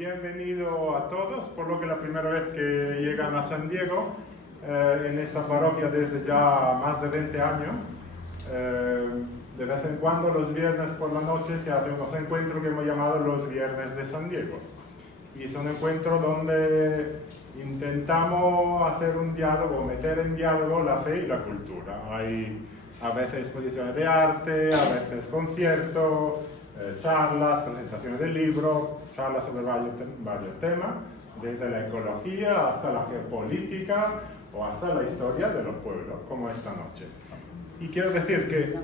bienvenido a todos, por lo que la primera vez que llegan a San Diego, en esta parroquia desde ya más de 20 años. De vez en cuando, los viernes por la noche, se hacen unos encuentros que hemos llamado los Viernes de San Diego. Y son encuentros donde intentamos hacer un diálogo, meter en diálogo la fe y la cultura. Hay a veces exposiciones de arte, a veces conciertos, charlas, presentaciones de libros, charlas sobre varios temas, desde la ecología hasta la geopolítica o hasta la historia de los pueblos, como esta noche. Y quiero decir que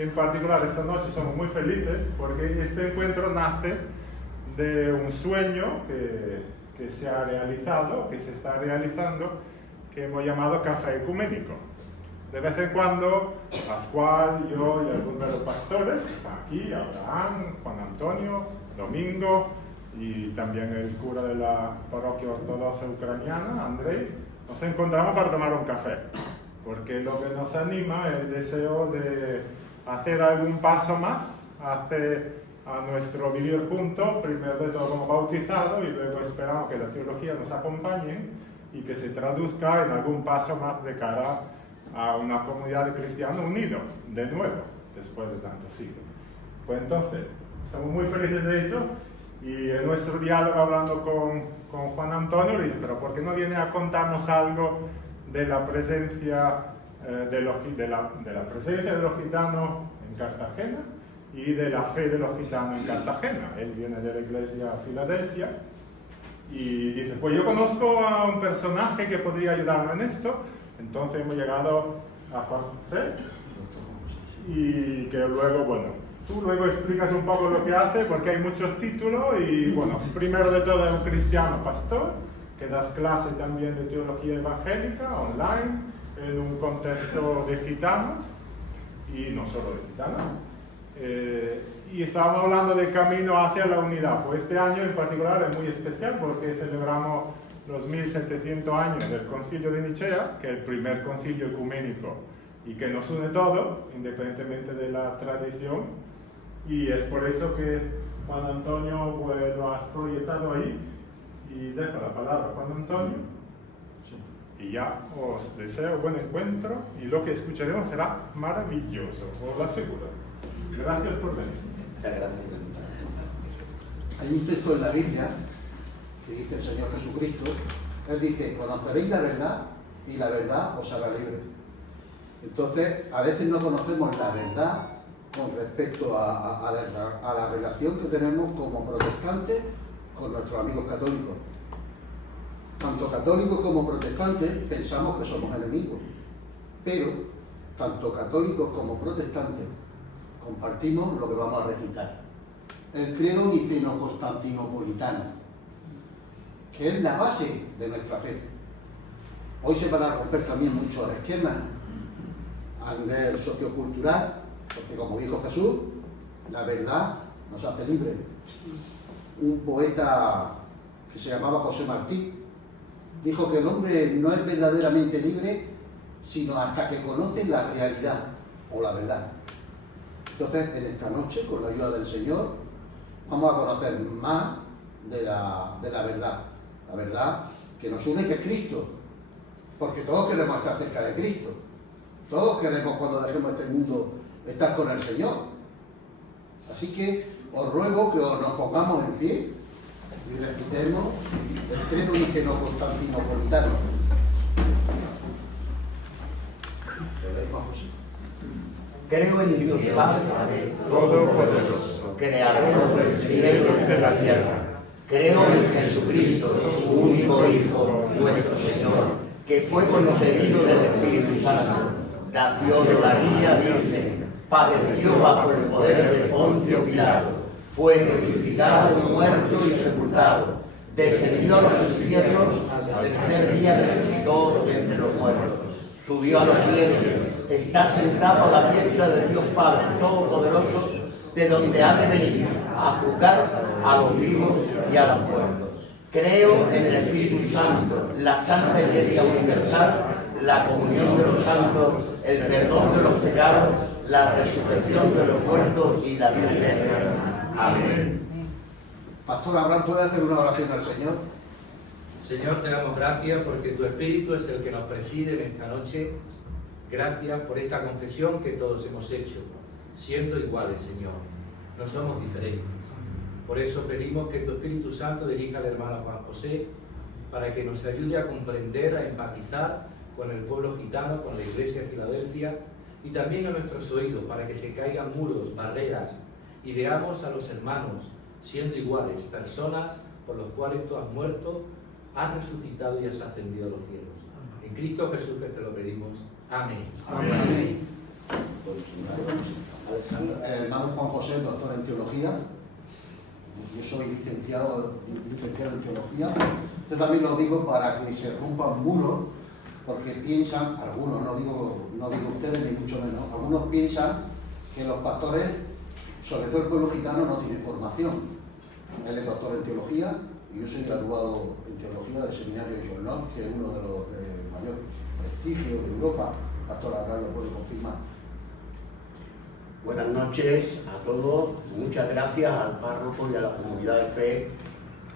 en particular esta noche somos muy felices porque este encuentro nace de un sueño que se ha realizado, que se está realizando, que hemos llamado Café Ecuménico. De vez en cuando, Pascual, yo y algunos de los pastores que están aquí, Abraham, Juan Antonio, Domingo, y también el cura de la parroquia ortodoxa ucraniana, Andrei, nos encontramos para tomar un café, porque lo que nos anima es el deseo de hacer algún paso más a nuestro vivir juntos, primero de todo como bautizados, y luego esperamos que la teología nos acompañe y que se traduzca en algún paso más de cara a una comunidad de cristianos unidos, de nuevo, después de tantos siglos. Pues entonces, estamos muy felices de eso, y en nuestro diálogo hablando con Juan Antonio, le dije, pero ¿por qué no viene a contarnos algo de la presencia de la presencia de los gitanos en Cartagena y de la fe de los gitanos en Cartagena? Él viene de la iglesia Filadelfia, y dice, pues yo conozco a un personaje que podría ayudarme en esto. Entonces hemos llegado a Juan José, y que luego, bueno, tú luego explicas un poco lo que hace, porque hay muchos títulos, y bueno, primero de todo es un cristiano pastor, que das clase también de teología evangélica online, en un contexto de gitanos, y no solo de gitanos. Y estábamos hablando de camino hacia la unidad. Pues este año en particular es muy especial porque celebramos los 1700 años del Concilio de Nicea, que es el primer concilio ecuménico y que nos une todo, independientemente de la tradición, y es por eso que Juan Antonio pues, lo has proyectado ahí, y dejo la palabra a Juan Antonio, y ya os deseo buen encuentro, y lo que escucharemos será maravilloso, os lo aseguro. Gracias por venir. Muchas gracias. Hay un texto en la Biblia que dice el Señor Jesucristo. Él dice, conoceréis la verdad y la verdad os hará libre. Entonces, a veces no conocemos la verdad con respecto a la relación que tenemos como protestantes con nuestros amigos católicos. Tanto católicos como protestantes pensamos que somos enemigos, pero tanto católicos como protestantes compartimos lo que vamos a recitar. El credo niceno-constantinopolitano, que es la base de nuestra fe. Hoy se van a romper también muchos esquemas a nivel sociocultural, porque como dijo Jesús, la verdad nos hace libres. Un poeta que se llamaba José Martí dijo que el hombre no es verdaderamente libre sino hasta que conoce la realidad o la verdad. Entonces, en esta noche, con la ayuda del Señor, vamos a conocer más de la verdad. La verdad que nos une, que es Cristo, porque todos queremos estar cerca de Cristo, todos queremos cuando dejemos este mundo estar con el Señor. Así que os ruego que nos pongamos en pie y recitemos el credo niceno-constantinopolitano. Creo en Dios Padre Todopoderoso, creador del cielo y de la tierra. Creo en Jesucristo, su único Hijo, nuestro Señor, que fue concebido del Espíritu Santo, nació de María Virgen, padeció bajo el poder de Poncio Pilato, fue crucificado, muerto y sepultado, descendió a los infiernos, al tercer día resucitó de entre los muertos, subió a los cielos, está sentado a la diestra de Dios Padre Todopoderoso, de donde ha de venir a juzgar a los vivos y a los muertos. Creo en el Espíritu Santo, la Santa Iglesia Universal, la comunión de los santos, el perdón de los pecados, la resurrección de los muertos y la vida eterna. Amén. Pastor Abraham, ¿puede hacer una oración al Señor? Señor, te damos gracias porque tu Espíritu es el que nos preside en esta noche. Gracias por esta confesión que todos hemos hecho, siendo iguales, Señor. No somos diferentes. Por eso pedimos que tu Espíritu Santo dirija al hermano Juan José para que nos ayude a comprender, a empatizar con el pueblo gitano, con la Iglesia de Filadelfia y también a nuestros oídos para que se caigan muros, barreras y veamos a los hermanos siendo iguales, personas por los cuales tú has muerto, has resucitado y has ascendido a los cielos. En Cristo Jesús que te lo pedimos. Amén. Amén. El hermano Juan José, doctor en teología. Yo soy licenciado en teología. Yo también lo digo para que se rompan muros, porque piensan, algunos, no digo ustedes ni mucho menos, algunos piensan que los pastores, sobre todo el pueblo gitano, no tiene formación. Él es doctor en teología y yo soy graduado en teología del seminario de John Locke, que es uno de los de mayor prestigio de Europa. Pastor Abraham lo puede confirmar. Buenas noches a todos. Muchas gracias al párroco y a la comunidad de fe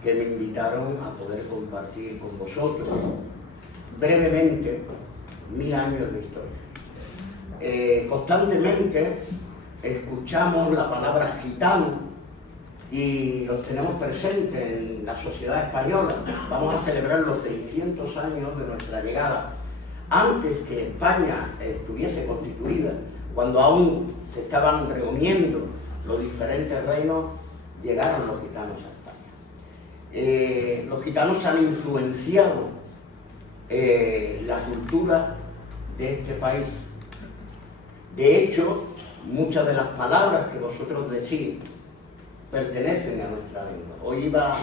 que me invitaron a poder compartir con vosotros brevemente 1000 años de historia. Constantemente escuchamos la palabra gitano y los tenemos presentes en la sociedad española. Vamos a celebrar los 600 años de nuestra llegada. Antes que España estuviese constituida, cuando aún se estaban reuniendo los diferentes reinos, llegaron los gitanos a España. Los gitanos han influenciado la cultura de este país. De hecho, muchas de las palabras que vosotros decís pertenecen a nuestra lengua. Hoy iba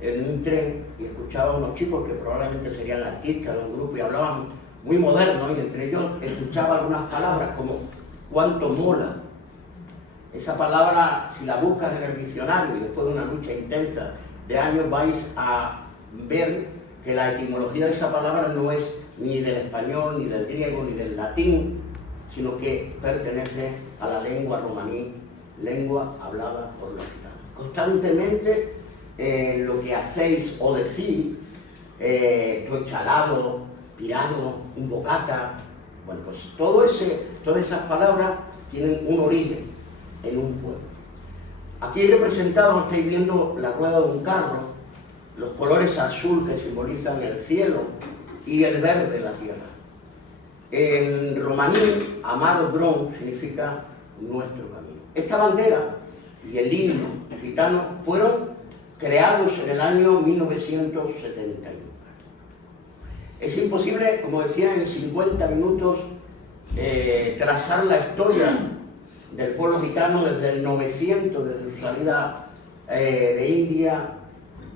en un tren y escuchaba a unos chicos que probablemente serían artistas de un grupo y hablaban muy modernos, y entre ellos escuchaba algunas palabras como cuánto mola. Esa palabra, si la buscas en el diccionario y después de una lucha intensa de años, vais a ver que la etimología de esa palabra no es ni del español, ni del griego, ni del latín, sino que pertenece a la lengua romaní, lengua hablada por los gitanos. Constantemente lo que hacéis o decís, estoy chalado, pirado, un bocata, bueno, pues todas esas palabras tienen un origen en un pueblo. Aquí representado, estáis viendo la rueda de un carro, los colores azul que simbolizan el cielo y el verde la tierra. En romaní, Amaro Dron significa nuestro camino. Esta bandera y el himno gitano fueron creados en el año 1971. Es imposible, como decía, en 50 minutos trazar la historia del pueblo gitano desde el 900, desde su salida de India,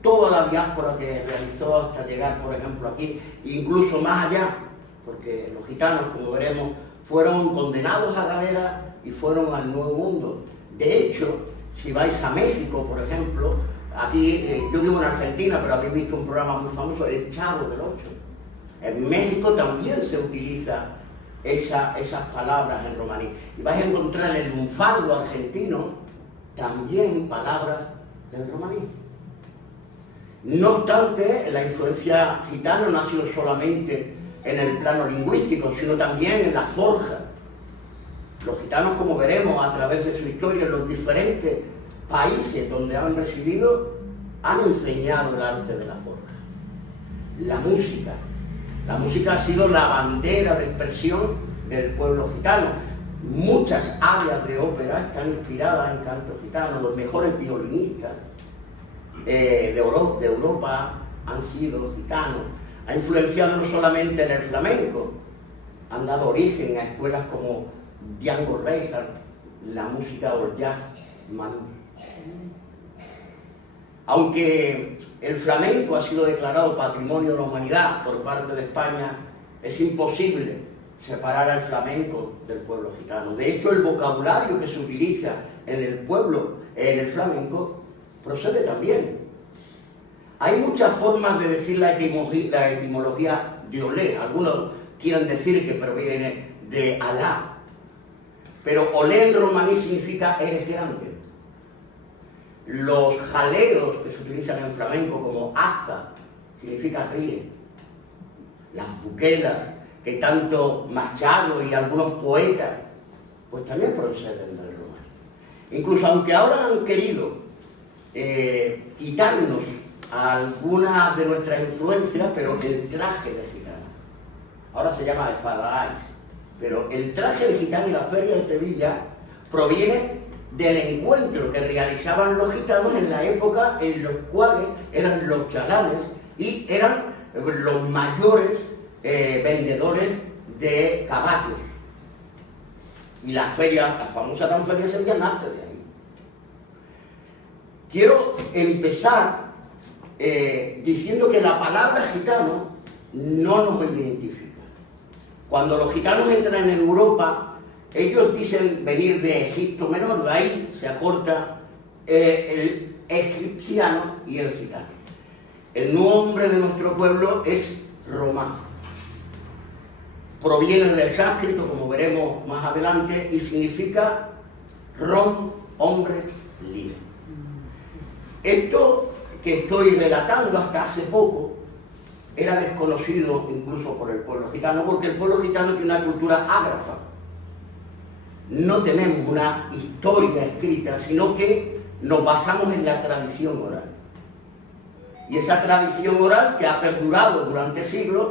toda la diáspora que realizó hasta llegar, por ejemplo, aquí, incluso más allá, porque los gitanos, como veremos, fueron condenados a galera y fueron al Nuevo Mundo. De hecho, si vais a México, por ejemplo, aquí, yo vivo en Argentina, pero habéis visto un programa muy famoso, El Chavo del Ocho. En México también se utiliza esas palabras en romaní. Y vais a encontrar en el lunfardo argentino también palabras del romaní. No obstante, la influencia gitana no ha sido solamente en el plano lingüístico, sino también en la forja. Los gitanos, como veremos a través de su historia, en los diferentes países donde han residido, han enseñado el arte de la forja. La música. La música ha sido la bandera de expresión del pueblo gitano. Muchas áreas de ópera están inspiradas en canto gitano. Los mejores violinistas de Europa han sido los gitanos. Ha influenciado no solamente en el flamenco, han dado origen a escuelas como Django Reinhardt, la música o el jazz manú. Aunque el flamenco ha sido declarado Patrimonio de la Humanidad por parte de España, es imposible separar al flamenco del pueblo gitano. De hecho, el vocabulario que se utiliza en el pueblo, en el flamenco, procede también. Hay muchas formas de decir la etimología de olé. Algunos quieren decir que proviene de Alá, pero olé en romaní significa eres grande. los jaleos que se utilizan en flamenco como aza, significa ríe, las buquelas que tanto Machado y algunos poetas pues también proceden del romaní. Incluso aunque ahora han querido quitarnos algunas de nuestras influencias, pero el traje de gitano, ahora se llama de fadaáis, pero el traje de gitano y la feria de Sevilla proviene del encuentro que realizaban los gitanos en la época en los cuales eran los chalanes y eran los mayores vendedores de caballos. Y la feria, la famosa tan feria de Sevilla, nace de ahí. Quiero empezar diciendo que la palabra gitano no nos identifica. Cuando los gitanos entran en Europa, ellos dicen venir de Egipto Menor, de ahí se acorta el egipciano y el gitano. El nombre de nuestro pueblo es Romá. Proviene del sánscrito, como veremos más adelante, y significa rom, hombre, libre. Esto que estoy relatando hasta hace poco era desconocido incluso por el pueblo gitano, porque el pueblo gitano tiene una cultura ágrafa. No tenemos una historia escrita, sino que nos basamos en la tradición oral. Y esa tradición oral, que ha perdurado durante siglos,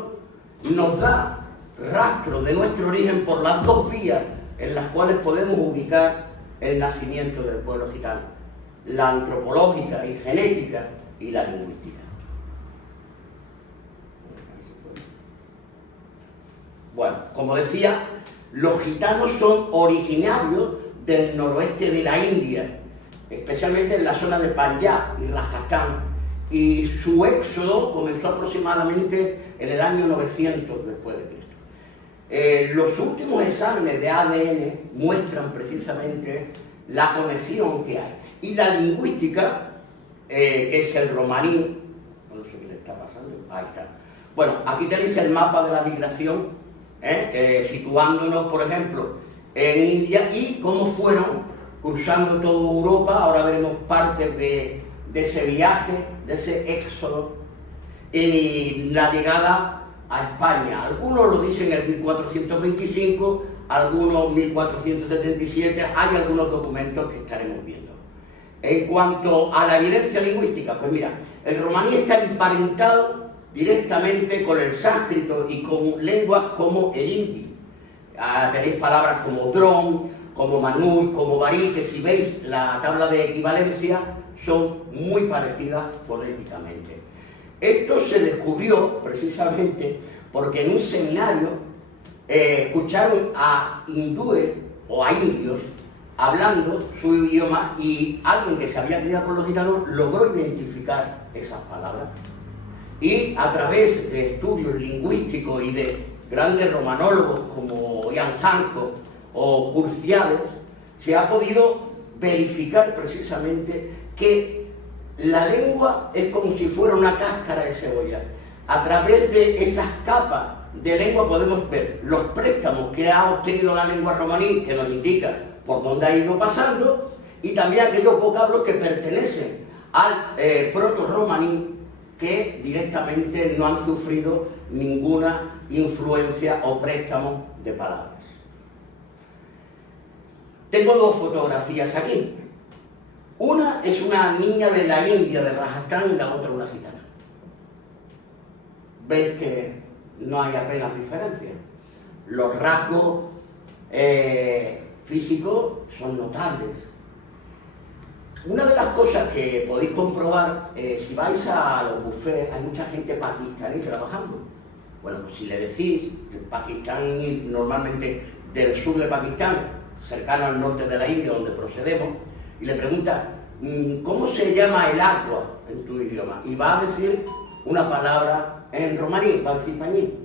nos da rastro de nuestro origen por las dos vías en las cuales podemos ubicar el nacimiento del pueblo gitano: la antropológica y genética y la lingüística. Bueno, como decía, los gitanos son originarios del noroeste de la India, especialmente en la zona de Panjab y Rajastán, y su éxodo comenzó aproximadamente en el año 900 después de Cristo. Los últimos exámenes de ADN muestran precisamente la conexión que hay. Y la lingüística, que es el romaní, no sé qué le está pasando, ahí está. Bueno, aquí tenéis el mapa de la migración, situándonos, por ejemplo, en India y cómo fueron cruzando toda Europa. Ahora veremos partes de ese viaje, de ese éxodo, y la llegada a España. Algunos lo dicen en el 1425, algunos 1477, hay algunos documentos que estaremos viendo. En cuanto a la evidencia lingüística, pues mira, el romaní está emparentado directamente con el sánscrito y con lenguas como el hindi. Tenéis palabras como dron, como manús, como barí, que si veis la tabla de equivalencia son muy parecidas fonéticamente. Esto se descubrió precisamente porque en un seminario escucharon a hindúes o a indios hablando su idioma, y alguien que se había criado con los gitanos logró identificar esas palabras. Y a través de estudios lingüísticos y de grandes romanólogos como Jan Hancock o Curciades, se ha podido verificar precisamente que la lengua es como si fuera una cáscara de cebolla. A través de esas capas de lengua podemos ver los préstamos que ha obtenido la lengua romaní, que nos indica por dónde ha ido pasando, y también aquellos vocablos que pertenecen al proto-romaní, que directamente no han sufrido ninguna influencia o préstamo de palabras. Tengo dos fotografías aquí. Una es una niña de la India, de Rajastán, y la otra una gitana. Veis que no hay apenas diferencia. Los rasgos físicos son notables. Una de las cosas que podéis comprobar, si vais a los buffets, hay mucha gente pakistaní trabajando. Bueno, pues si le decís, el pakistaní normalmente del sur de Pakistán, cercano al norte de la India, donde procedemos, y le pregunta, ¿cómo se llama el agua en tu idioma? Y va a decir una palabra en romaní, va a decir pañí.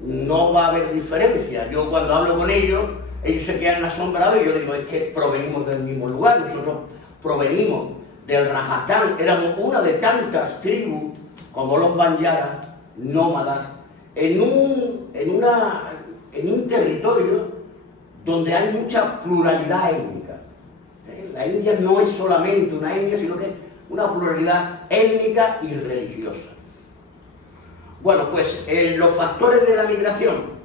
No va a haber diferencia. Yo cuando hablo con ellos se quedan asombrados y yo les digo, es que provenimos del mismo lugar, nosotros provenimos del Rajastán, éramos una de tantas tribus como los banjaras, nómadas, en un territorio donde hay mucha pluralidad étnica. La India no es solamente una etnia, sino que es una pluralidad étnica y religiosa. Bueno, pues los factores de la migración.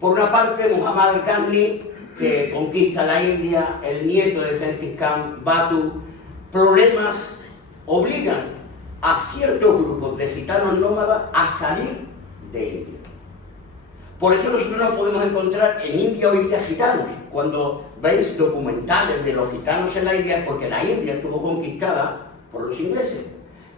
Por una parte, Muhammad al-Ghazni, que conquista la India, el nieto de Genghis Khan, Batu, problemas obligan a ciertos grupos de gitanos nómadas a salir de India. Por eso nosotros no podemos encontrar en India hoy día gitanos. Cuando veis documentales de los gitanos en la India, es porque la India estuvo conquistada por los ingleses.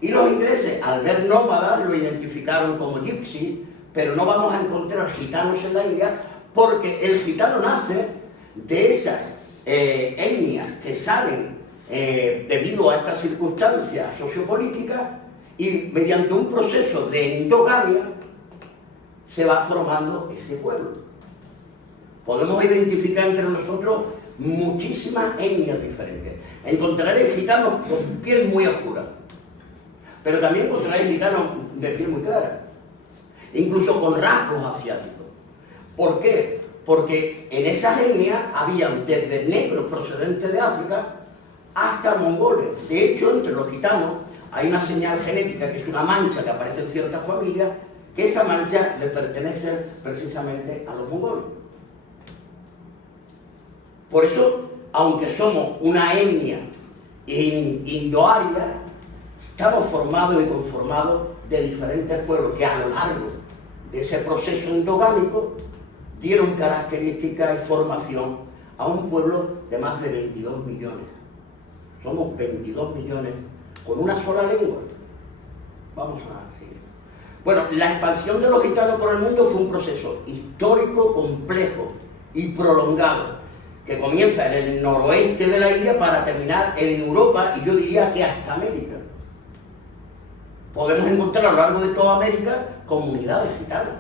Y los ingleses, al ver nómadas, lo identificaron como gypsy, pero no vamos a encontrar gitanos en la India porque el gitano nace de esas etnias que salen debido a estas circunstancias sociopolíticas y mediante un proceso de endogamia se va formando ese pueblo. Podemos identificar entre nosotros muchísimas etnias diferentes. Encontraréis gitanos con piel muy oscura, pero también encontraréis gitanos de piel muy clara, incluso con rasgos asiáticos. ¿Por qué? Porque en esas etnias habían desde negros procedentes de África hasta mongoles. De hecho, entre los gitanos hay una señal genética que es una mancha que aparece en ciertas familias, que esa mancha le pertenece precisamente a los mongoles. Por eso, aunque somos una etnia indoaria, estamos formados y conformados de diferentes pueblos que a lo largo de ese proceso endogámico dieron características y formación a un pueblo de más de 22 millones. Somos 22 millones con una sola lengua. Vamos a seguir. Bueno, la expansión de los gitanos por el mundo fue un proceso histórico, complejo y prolongado, que comienza en el noroeste de la India para terminar en Europa y yo diría que hasta América. Podemos encontrar a lo largo de toda América comunidades gitanas.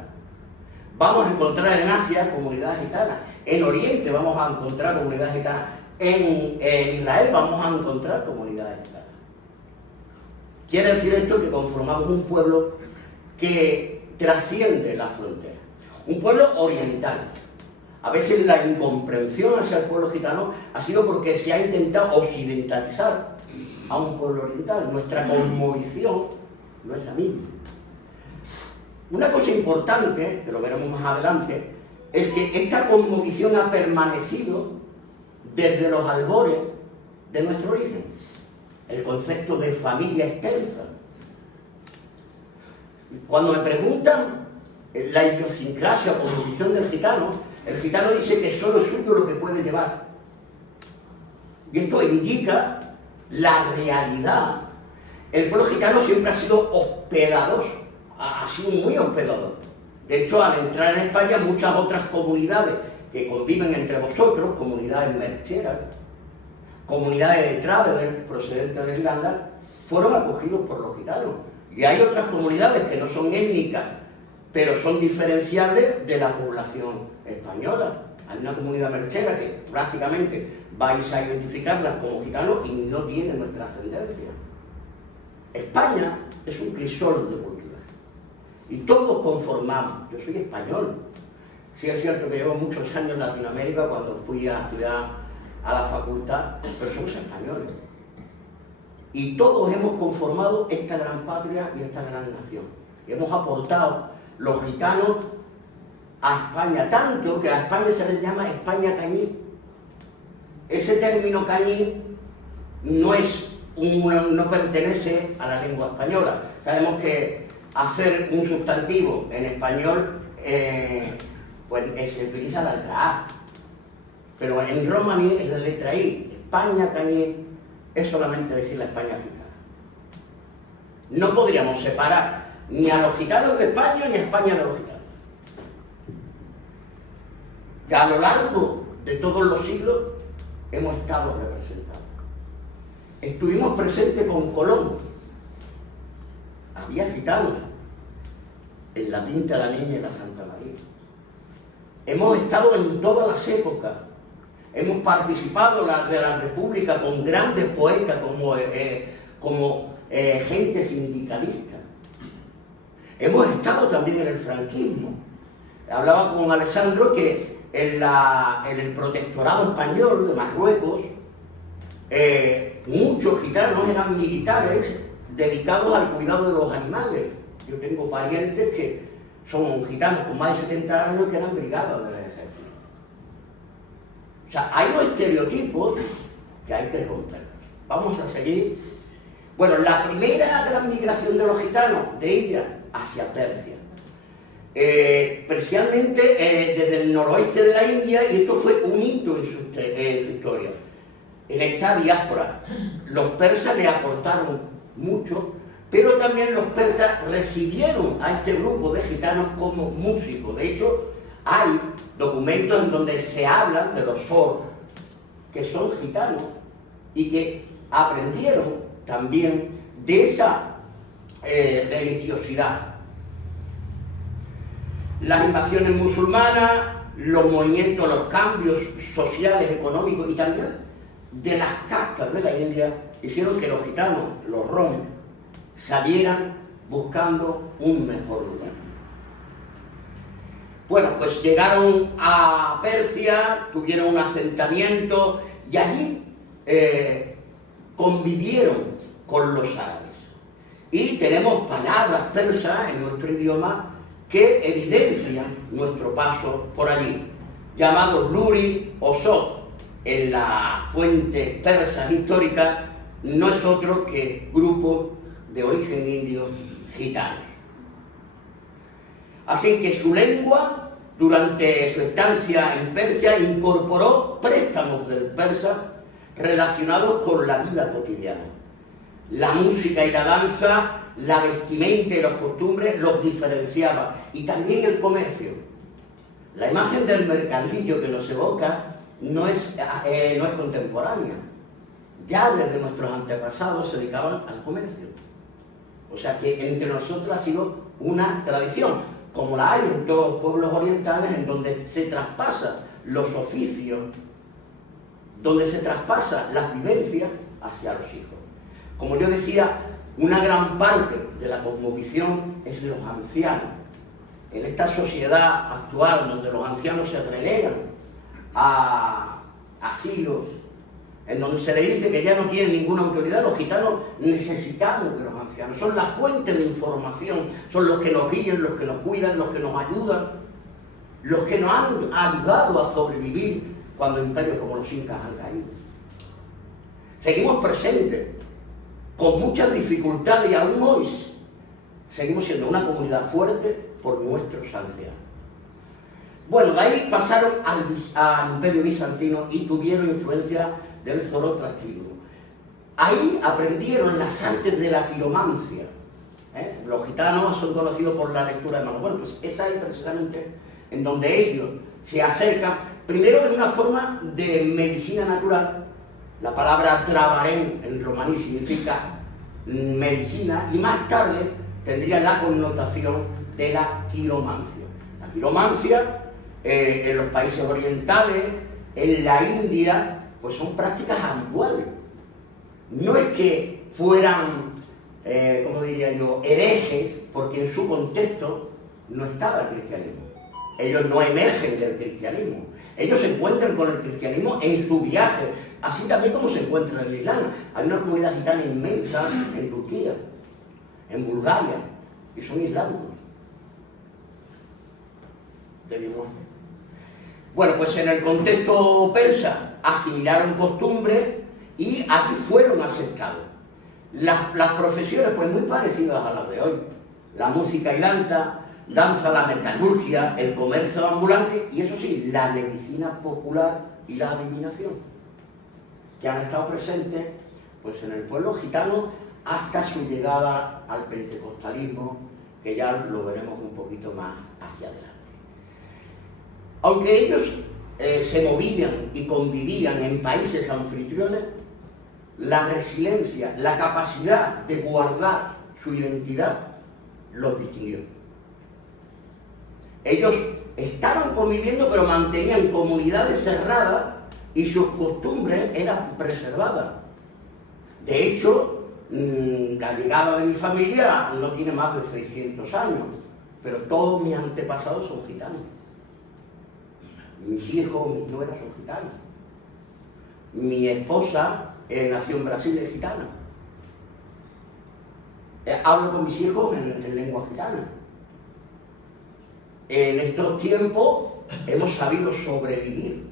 Vamos a encontrar en Asia comunidades gitanas. En Oriente vamos a encontrar comunidades gitanas. En Israel vamos a encontrar comunidades gitanas. Quiere decir esto que conformamos un pueblo que trasciende la frontera. Un pueblo oriental. A veces la incomprensión hacia el pueblo gitano ha sido porque se ha intentado occidentalizar a un pueblo oriental. Nuestra cosmovisión no es la misma. Una cosa importante, que lo veremos más adelante, es que esta cosmovisión ha permanecido desde los albores de nuestro origen. El concepto de familia extensa. Cuando me preguntan la idiosincrasia o cosmovisión del gitano, el gitano dice que solo es suyo lo que puede llevar. Y esto indica la realidad. El pueblo gitano siempre ha sido hospedador, ha sido muy hospedador. De hecho, al entrar en España, muchas otras comunidades que conviven entre vosotros, comunidades mercheras, comunidades de travelers procedentes de Irlanda, fueron acogidos por los gitanos. Y hay otras comunidades que no son étnicas, pero son diferenciables de la población española. Hay una comunidad merchera que prácticamente vais a identificarlas como gitanos y no tiene nuestra ascendencia. España es un crisol de culturas y todos conformamos. Yo soy español. Sí es cierto que llevo muchos años en Latinoamérica cuando fui a estudiar a la facultad, pero somos españoles. Y todos hemos conformado esta gran patria y esta gran nación. Y hemos aportado los gitanos a España, tanto que a España se les llama España cañí. Ese término cañí no pertenece a la lengua española. Sabemos que hacer un sustantivo en español pues se utiliza la letra A, pero en romaní es la letra I. España cañí es solamente decir la España gitana. No podríamos separar ni a los gitanos de España ni a España de los gitanos. Que a lo largo de todos los siglos hemos estado representados. Estuvimos presentes con Colón. Había gitanos en la Pinta de la Niña y la Santa María. Hemos estado en todas las épocas. Hemos participado de la República con grandes poetas como gente sindicalista. Hemos estado también en el franquismo. Hablaba con Alessandro que en el protectorado español de Marruecos muchos gitanos eran militares dedicados al cuidado de los animales. Yo tengo parientes que son gitanos con más de 70 años que eran brigadas del ejército. O sea, hay unos estereotipos que hay que romper. Vamos a seguir. Bueno, la primera gran migración de los gitanos de India hacia Persia. Precisamente desde el noroeste de la India, y esto fue un hito en su historia. En esta diáspora, los persas le aportaron mucho, pero también los persas recibieron a este grupo de gitanos como músicos. De hecho, hay documentos en donde se habla de los sor, que son gitanos y que aprendieron también de esa religiosidad. Las invasiones musulmanas, los movimientos, los cambios sociales, económicos y también de las castas de la India hicieron que los gitanos, los rom, salieran buscando un mejor lugar. Bueno, pues llegaron a Persia, tuvieron un asentamiento y allí convivieron con los árabes. Y tenemos palabras persas en nuestro idioma que evidencian nuestro paso por allí, llamados Luri o Sot. En la fuente persa histórica no es otro que grupos de origen indio gitanos. Así que su lengua, durante su estancia en Persia, incorporó préstamos del persa relacionados con la vida cotidiana. La música y la danza, la vestimenta y las costumbres los diferenciaba, y también el comercio. La imagen del mercadillo que nos evoca no es contemporánea. Ya desde nuestros antepasados se dedicaban al comercio. O sea que entre nosotros ha sido una tradición, como la hay en todos los pueblos orientales, en donde se traspasan los oficios, donde se traspasan las vivencias hacia los hijos. Como yo decía, una gran parte de la cosmovisión es de los ancianos. En esta sociedad actual, donde los ancianos se relegan a asilos, en donde se le dice que ya no tienen ninguna autoridad, los gitanos necesitamos de los ancianos. Son la fuente de información, son los que nos guían, los que nos cuidan, los que nos ayudan, los que nos han ayudado a sobrevivir cuando imperios como los incas han caído. Seguimos presentes, con muchas dificultades, y aún hoy seguimos siendo una comunidad fuerte por nuestros ancianos. Bueno, de ahí pasaron al Imperio Bizantino y tuvieron influencia del zoroastrismo. Ahí aprendieron las artes de la quiromancia. Los gitanos son conocidos por la lectura de manos. Bueno, pues es ahí precisamente en donde ellos se acercan, primero de una forma de medicina natural. La palabra trabarén en romaní significa medicina, y más tarde tendría la connotación de la quiromancia. La quiromancia en los países orientales, en la India, pues son prácticas habituales. No es que fueran, como diría yo, herejes, porque en su contexto no estaba el cristianismo. Ellos no emergen del cristianismo. Ellos se encuentran con el cristianismo en su viaje, así también como se encuentran en el Islam. Hay una comunidad gitana inmensa en Turquía, en Bulgaria, y son islámicos. Bueno, pues en el contexto persa asimilaron costumbres y aquí fueron aceptados. Las profesiones, pues muy parecidas a las de hoy. La música y danza, la metalurgia, el comercio ambulante y, eso sí, la medicina popular y la adivinación, que han estado presentes pues en el pueblo gitano hasta su llegada al pentecostalismo, que ya lo veremos un poquito más hacia adelante. Aunque ellos se movían y convivían en países anfitriones, la resiliencia, la capacidad de guardar su identidad los distinguió. Ellos estaban conviviendo, pero mantenían comunidades cerradas y sus costumbres eran preservadas. De hecho, la llegada de mi familia no tiene más de 600 años, pero todos mis antepasados son gitanos. Mis hijos, mis nueras son gitanos. Mi esposa nació en Brasil, es gitana. Hablo con mis hijos en lengua gitana. En estos tiempos hemos sabido sobrevivir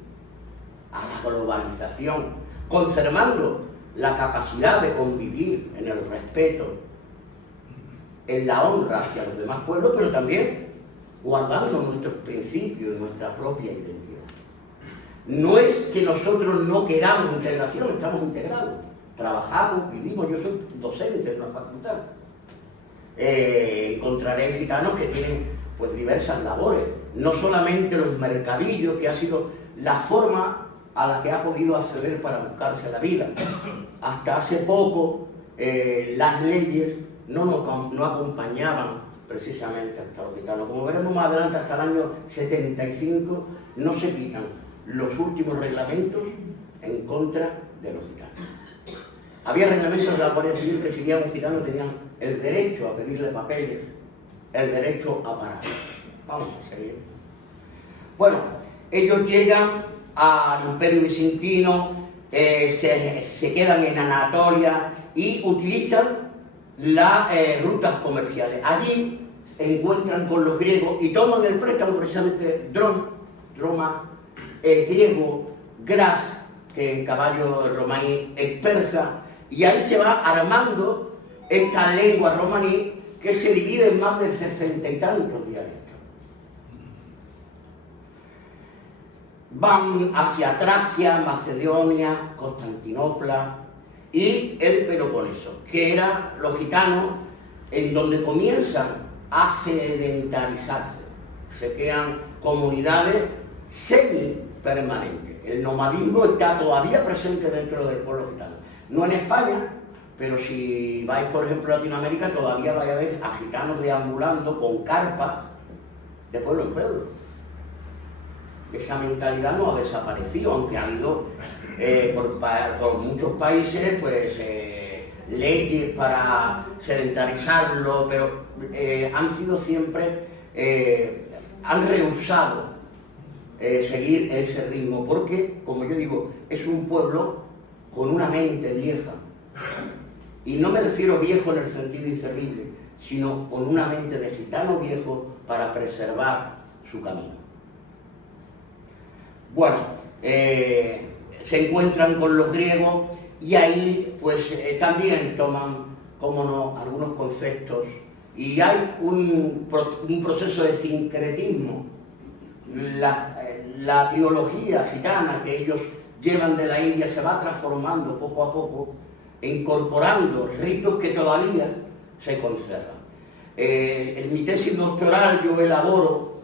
a la globalización, conservando la capacidad de convivir en el respeto, en la honra hacia los demás pueblos, pero también guardando nuestros principios y nuestra propia identidad. No es que nosotros no queramos integración, estamos integrados, trabajamos, vivimos, yo soy docente en una facultad. Encontraré gitanos que tienen pues diversas labores, no solamente los mercadillos, que ha sido la forma a la que ha podido acceder para buscarse la vida. Hasta hace poco las leyes no acompañaban precisamente hasta los gitanos. Como veremos más adelante, hasta el año 75 no se quitan los últimos reglamentos en contra de los gitanos. Había reglamentos de la Guardia Civil que si bien un gitano tenían el derecho a pedirle papeles, el derecho a parar. Vamos a seguir. Bueno, ellos llegan al Imperio Bizantino, se quedan en Anatolia y utilizan las rutas comerciales. Allí encuentran con los griegos y toman el préstamo precisamente Droma, griego, Gras, que en caballo romaní es persa, y ahí se va armando esta lengua romaní que se divide en más de 60 y tantos dialectos. Van hacia Tracia, Macedonia, Constantinopla y el Peloponeso, que eran los gitanos en donde comienzan a sedentarizarse. Se crean comunidades semi-permanentes. El nomadismo está todavía presente dentro del pueblo gitano. No en España, pero si vais, por ejemplo, a Latinoamérica, todavía vais a ver a gitanos deambulando con carpas de pueblo en pueblo. Esa mentalidad no ha desaparecido, aunque ha habido por muchos países pues, leyes para sedentarizarlo, pero han sido siempre, han rehusado seguir ese ritmo, porque, como yo digo, es un pueblo con una mente vieja. Y no me refiero viejo en el sentido inservible, sino con una mente de gitano viejo para preservar su camino. Bueno, se encuentran con los griegos y ahí pues también toman, como no, algunos conceptos, y hay un proceso de sincretismo. La teología gitana que ellos llevan de la India se va transformando poco a poco, incorporando ritos que todavía se conservan. En mi tesis doctoral yo elaboro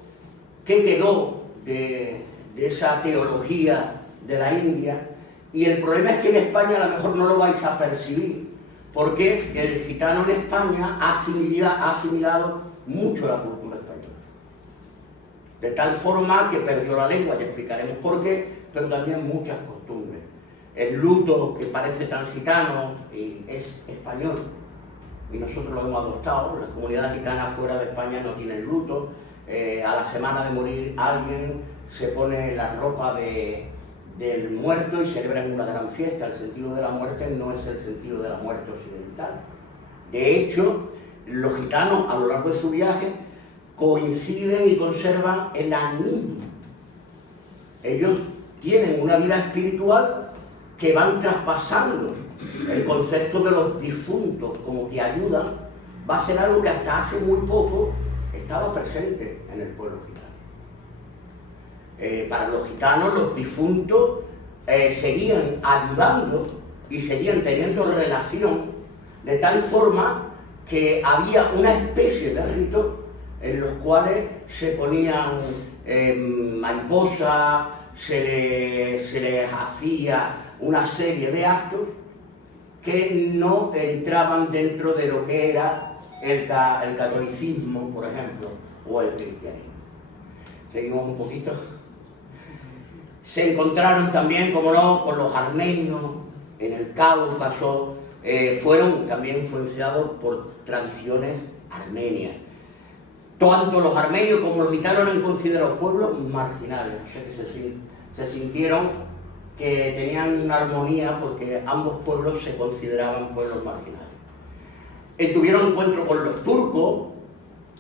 qué quedó de esa teología de la India, y el problema es que en España a lo mejor no lo vais a percibir, porque el gitano en España ha asimilado mucho la cultura española, de tal forma que perdió la lengua, ya explicaremos por qué, pero también muchas costumbres. El luto, que parece tan gitano, es español, y nosotros lo hemos adoptado. Las comunidades gitanas fuera de España no tienen luto. A la semana de morir alguien se pone la ropa del muerto y celebran una gran fiesta. El sentido de la muerte no es el sentido de la muerte occidental. De hecho, los gitanos a lo largo de su viaje coinciden y conservan el animismo. Ellos tienen una vida espiritual que van traspasando. El concepto de los difuntos como que ayudan va a ser algo que hasta hace muy poco estaba presente en el pueblo gitano. Para los gitanos los difuntos seguían ayudando y seguían teniendo relación, de tal forma que había una especie de ritos en los cuales se ponían mariposas, se les hacía una serie de actos que no entraban dentro de lo que era el catolicismo, por ejemplo, o el cristianismo. Seguimos un poquito. Se encontraron también, como no, con los armenios en el Cáucaso, fueron también influenciados por tradiciones armenias. Tanto los armenios como los gitanos eran considerados pueblos marginales, o sea que se sintieron que tenían una armonía porque ambos pueblos se consideraban pueblos marginales. Tuvieron encuentro con los turcos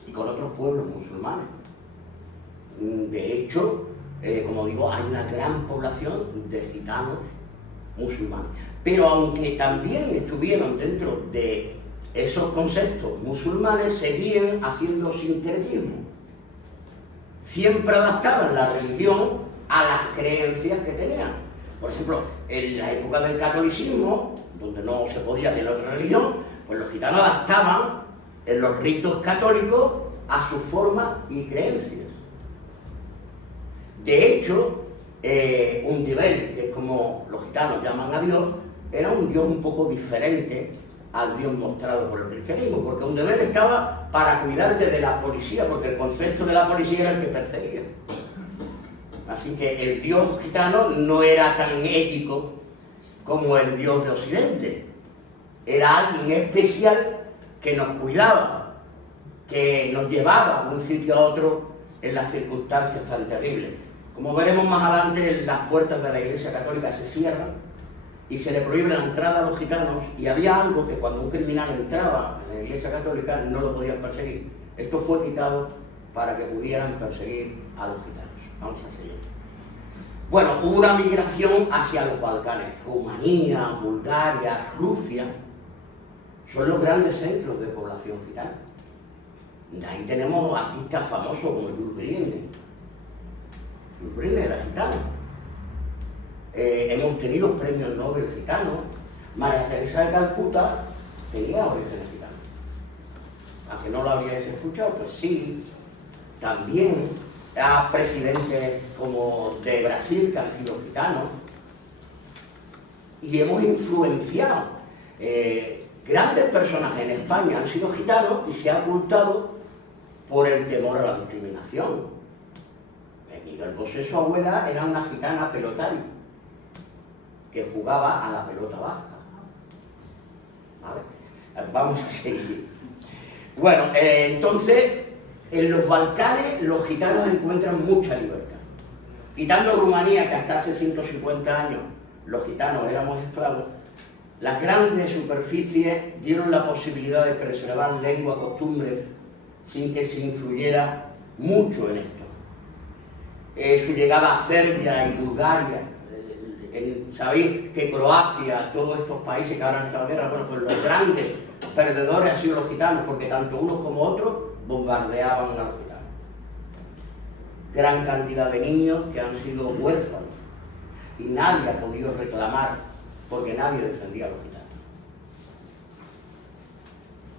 y con otros pueblos musulmanes. De hecho, como digo, hay una gran población de gitanos musulmanes. Pero aunque también estuvieron dentro de esos conceptos musulmanes, seguían haciendo sincretismo. Siempre adaptaban la religión a las creencias que tenían. Por ejemplo, en la época del catolicismo, donde no se podía tener otra religión, pues los gitanos adaptaban en los ritos católicos a su forma y creencias. De hecho, Undibel, que es como los gitanos llaman a Dios, era un Dios un poco diferente al Dios mostrado por el cristianismo, porque Undibel estaba para cuidarte de la policía, porque el concepto de la policía era el que perseguía. Así que el Dios gitano no era tan ético como el Dios de Occidente. Era alguien especial que nos cuidaba, que nos llevaba de un sitio a otro en las circunstancias tan terribles. Como veremos más adelante, las puertas de la Iglesia Católica se cierran y se le prohíbe la entrada a los gitanos, y había algo que cuando un criminal entraba en la Iglesia Católica no lo podían perseguir. Esto fue quitado para que pudieran perseguir a los gitanos. Vamos a seguir. Bueno, hubo una migración hacia los Balcanes. Rumanía, Bulgaria, Rusia son los grandes centros de población gitana. Ahí tenemos artistas famosos como Jules Brine. Jules Brine era gitano. Hemos tenido premios Nobel gitanos. María Teresa de Calcuta tenía orígenes gitanos. Aunque no lo habíais escuchado, pues sí. También a presidentes como de Brasil que han sido gitanos. Y hemos influenciado. Grandes personajes en España han sido gitanos y se ha ocultado por el temor a la discriminación. Miguel Bosé, su abuela, era una gitana pelotaria que jugaba a la pelota vasca. ¿Vale? Vamos a seguir. Bueno, entonces, en los Balcanes los gitanos encuentran mucha libertad. Quitando Rumanía, que hasta hace 150 años los gitanos éramos esclavos, las grandes superficies dieron la posibilidad de preservar lengua, costumbres, sin que se influyera mucho en esto. Su llegada a Serbia y Bulgaria, sabéis que Croacia, todos estos países que ahora han estado en guerra, bueno, pues los grandes perdedores han sido los gitanos, porque tanto unos como otros bombardeaban a los gitanos. Gran cantidad de niños que han sido huérfanos y nadie ha podido reclamar porque nadie defendía a los gitanos.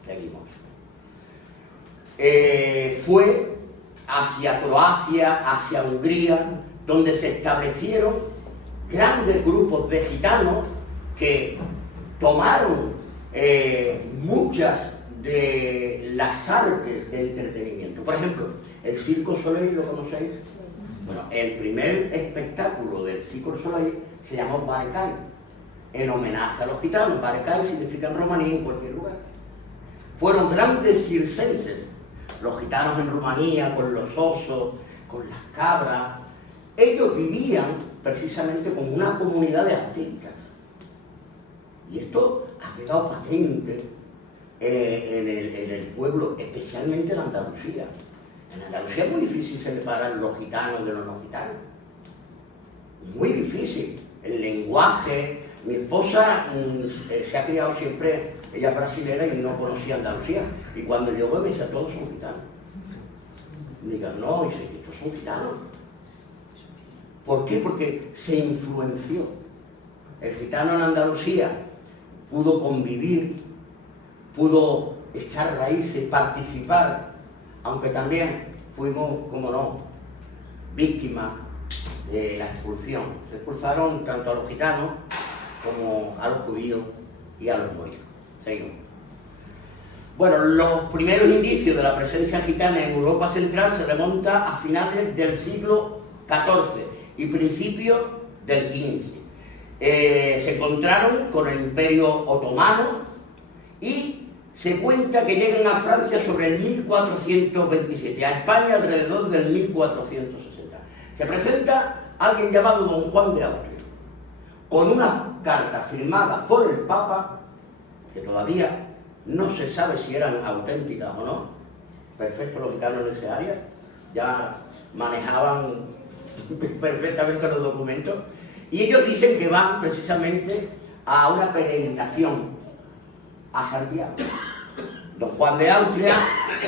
Seguimos. Fue hacia Croacia, hacia Hungría, donde se establecieron grandes grupos de gitanos que tomaron muchas de las artes de entretenimiento. Por ejemplo, el Circo Soleil, ¿lo conocéis? Bueno, el primer espectáculo del Circo Soleil se llamó Barecai, en homenaje a los gitanos. Barecai significa en Rumanía, en cualquier lugar. Fueron grandes circenses, los gitanos en Rumanía, con los osos, con las cabras. Ellos vivían precisamente como una comunidad de artistas. Y esto ha quedado patente en el pueblo, especialmente en Andalucía. En Andalucía es muy difícil separar los gitanos de los no gitanos. Muy difícil. El lenguaje. Mi esposa se ha criado siempre, ella es brasilera y no conocía Andalucía. Y cuando llegó me decía, todos son gitanos. Y me digan, no, dice, estos son gitanos. ¿Por qué? Porque se influenció. El gitano en Andalucía pudo convivir, pudo echar raíces, participar, aunque también fuimos, como no, víctimas de la expulsión. Se expulsaron tanto a los gitanos como a los judíos y a los moriscos. Seguimos. Bueno, los primeros indicios de la presencia gitana en Europa Central se remonta a finales del siglo XIV y principios del XV. Se encontraron con el Imperio Otomano y se cuenta que llegan a Francia sobre el 1427, a España alrededor del 1460. Se presenta alguien llamado Don Juan de Austria. con una carta firmada por el Papa, que todavía no se sabe si eran auténticas o no. Perfecto, los gitanos en ese área ya manejaban perfectamente los documentos, y ellos dicen que van precisamente a una peregrinación a Santiago. Don Juan de Austria,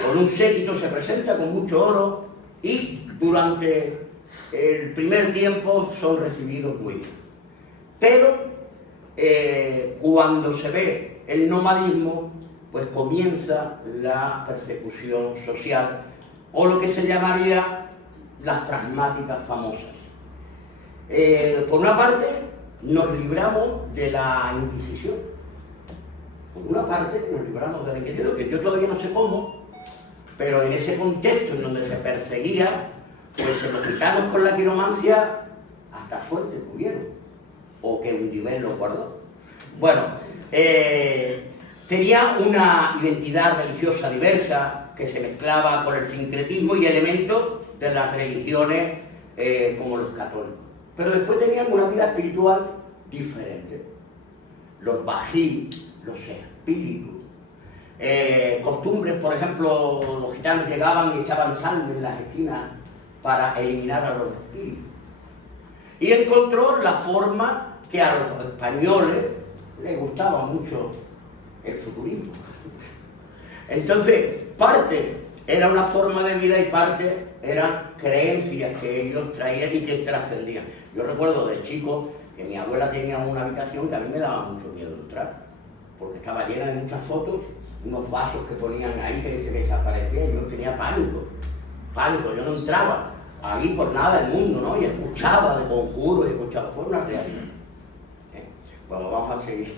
con un séquito, se presenta con mucho oro y durante el primer tiempo son recibidos muy bien. Pero cuando se ve el nomadismo, pues comienza la persecución social, o lo que se llamaría las pragmáticas famosas. Por una parte, nos libramos de la Inquisición. Por una parte, nos libramos de la Inquisición, que yo todavía no sé cómo, pero en ese contexto en donde se perseguía, pues los gitanos con la quiromancia hasta suerte tuvieron, o que un nivel lo guardó. Bueno, tenía una identidad religiosa diversa que se mezclaba con el sincretismo y elementos de las religiones como los católicos. Pero después tenían una vida espiritual diferente. Los bají, los espíritus, costumbres, por ejemplo, los gitanos llegaban y echaban sal en las esquinas para eliminar a los espíritus. Y encontró la forma que a los españoles les gustaba mucho el futurismo. Entonces, parte era una forma de vida y parte eran creencias que ellos traían y que trascendían. Yo recuerdo de chico que mi abuela tenía una habitación que a mí me daba mucho miedo entrar, porque estaba llena de muchas fotos, unos vasos que ponían ahí que se desaparecían, y yo tenía pánico, yo no entraba ahí por nada del mundo, ¿no? Y escuchaba de conjuros, y escuchaba por una realidad. Bueno, vamos a seguir.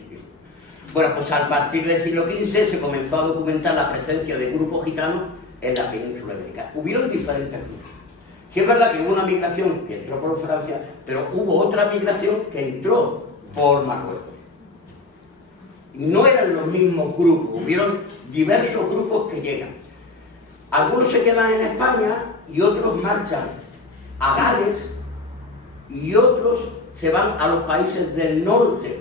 Bueno, pues a partir del siglo XV se comenzó a documentar la presencia de grupos gitanos en la península ibérica. Hubieron diferentes grupos. Sí es verdad que hubo una migración que entró por Francia, pero hubo otra migración que entró por Marruecos. No eran los mismos grupos, hubieron diversos grupos que llegan. Algunos se quedan en España y otros marchan a Gales y otros se van a los países del norte.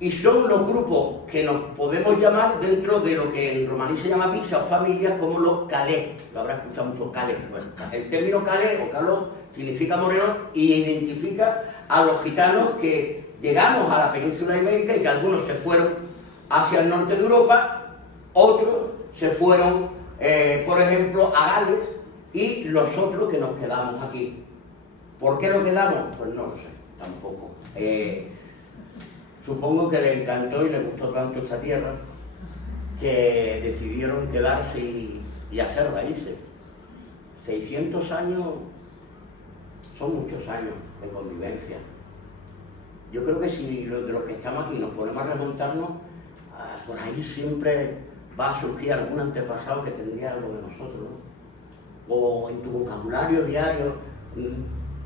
Y son los grupos que nos podemos llamar dentro de lo que en romaní se llama pizza o familias, como los calés. Lo habrá escuchado mucho calés. Bueno, el término calés o caló significa moreno y identifica a los gitanos que llegamos a la península ibérica y que algunos se fueron hacia el norte de Europa, otros se fueron, por ejemplo, a Gales, y los otros que nos quedamos aquí. ¿Por qué nos quedamos? Pues no lo sé, tampoco. Supongo que le encantó y le gustó tanto esta tierra que decidieron quedarse y hacer raíces. 600 años son muchos años de convivencia. Yo creo que si de los que estamos aquí nos ponemos a remontarnos, por ahí siempre va a surgir algún antepasado que tendría algo de nosotros, ¿no? O en tu vocabulario diario,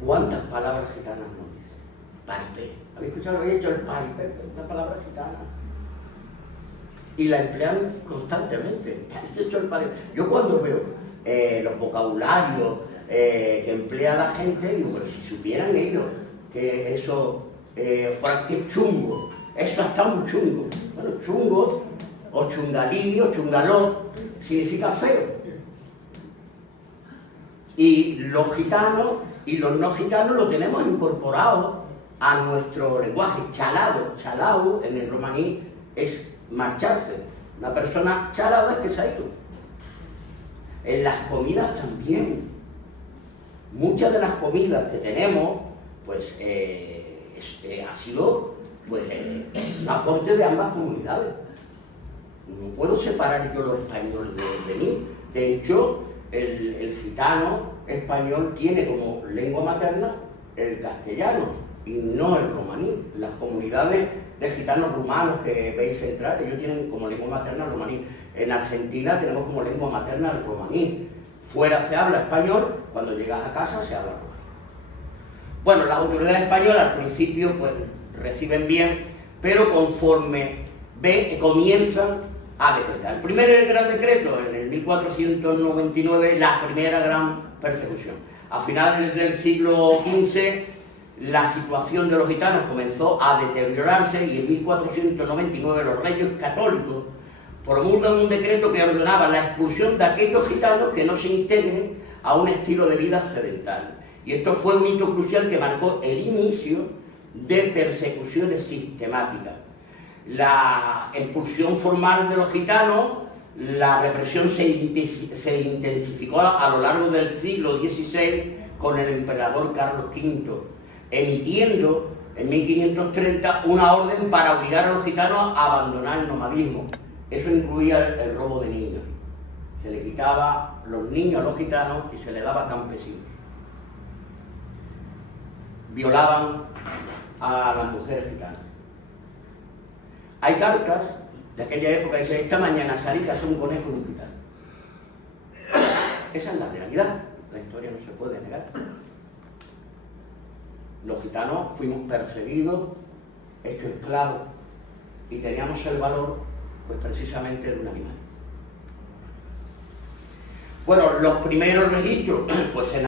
¿cuántas palabras gitanas nos dicen? Paripé. ¿Habéis escuchado? Habéis hecho el paripé, una palabra gitana. Y la emplean constantemente. ¿Has hecho el paripé? Yo cuando veo los vocabularios que emplea la gente, digo, pero si supieran ellos que eso, que chungo, eso está muy chungo. Bueno, chungo, o chungalí, o chungaló, significa feo. Y los gitanos y los no gitanos lo tenemos incorporado a nuestro lenguaje. Chalao en el romaní es marcharse. Una persona chalada es que se ha ido. En las comidas también. Muchas de las comidas que tenemos, pues ha sido pues, un aporte de ambas comunidades. No puedo separar yo lo español de mí. De hecho, el gitano español tiene como lengua materna el castellano y no el romaní. Las comunidades de gitanos rumanos que veis entrar, ellos tienen como lengua materna el romaní. En Argentina tenemos como lengua materna el romaní. Fuera se habla español, cuando llegas a casa se habla romaní. Bueno, las autoridades españolas al principio pues reciben bien, pero conforme comienzan a decretar. El primer gran decreto, en el 1499, la primera gran persecución. A finales del siglo XV la situación de los gitanos comenzó a deteriorarse y en 1499 los reyes católicos promulgan un decreto que ordenaba la expulsión de aquellos gitanos que no se integren a un estilo de vida sedentario. Y esto fue un hito crucial que marcó el inicio de persecuciones sistemáticas. La expulsión formal de los gitanos, la represión se intensificó a lo largo del siglo XVI con el emperador Carlos V, emitiendo en 1530 una orden para obligar a los gitanos a abandonar el nomadismo. Eso incluía el robo de niños. Se le quitaba los niños a los gitanos y se le daba a campesinos. Violaban a las mujeres gitanas. Hay cartas de aquella época que dicen: esta mañana salí a hacer un conejo en un gitano. Esa es la realidad. La historia no se puede negar. Los gitanos fuimos perseguidos, hechos esclavos, y teníamos el valor, pues precisamente, de un animal. Bueno, los primeros registros, pues